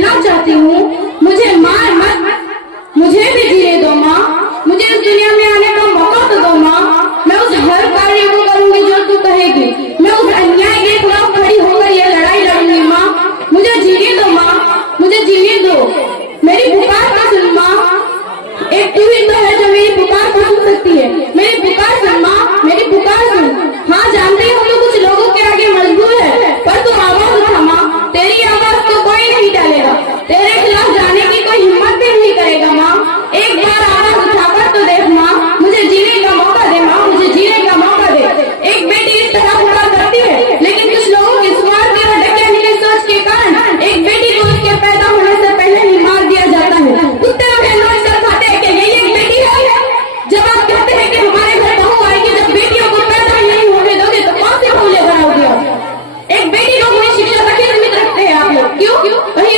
कहना चाहती हूँ, मुझे मार मत, मुझे भी जीने दो माँ, मुझे इस दुनिया में आने का मौका तो दो माँ। मैं उस हर कार्य को करूंगी जो तू कहेगी, मैं उस अन्याय के खिलाफ खड़ी होकर यह लड़ाई लड़ूंगी माँ। मुझे जीने दो माँ, मुझे जीने दो, मेरी पुकार को सुन माँ। एक तू ही तो है जो मेरी पुकार को सुन सकती है। मेरी पुकार सुन माँ, मेरी पुकार सुन। हाँ जानती हूँ तो कुछ लोगों के आगे मजबूर है, पर तू आवाज उठा माँ, तेरी आवाज तो कोई नहीं डालेगा, तेरे खिलाफ जाने की कोई हिम्मत भी नहीं करेगा माँ। एक बार आवाज उठाकर तो देख माँ, मुझे जीने का मौका दे माँ, मुझे जीने का मौका दे। एक बेटी इस तरह पुकार करती है, लेकिन कुछ लोगों के स्वार्थ और डकैती सोच के कारण एक बेटी को उसके पैदा होने से पहले ही मार दिया जाता है। कुत्ते और भेड़ों सर खाते हैं कि यही एक बेटी है। जब आप कहते हैं कि हमारे घर बहू आएगी, जब बेटियों को पैदा ही नहीं होने दोगे तो कौन से फूले बनाओगे? एक बेटी को अपनी शिक्षा तक ही सीमित रखते हैं आप लोग, क्यों? वही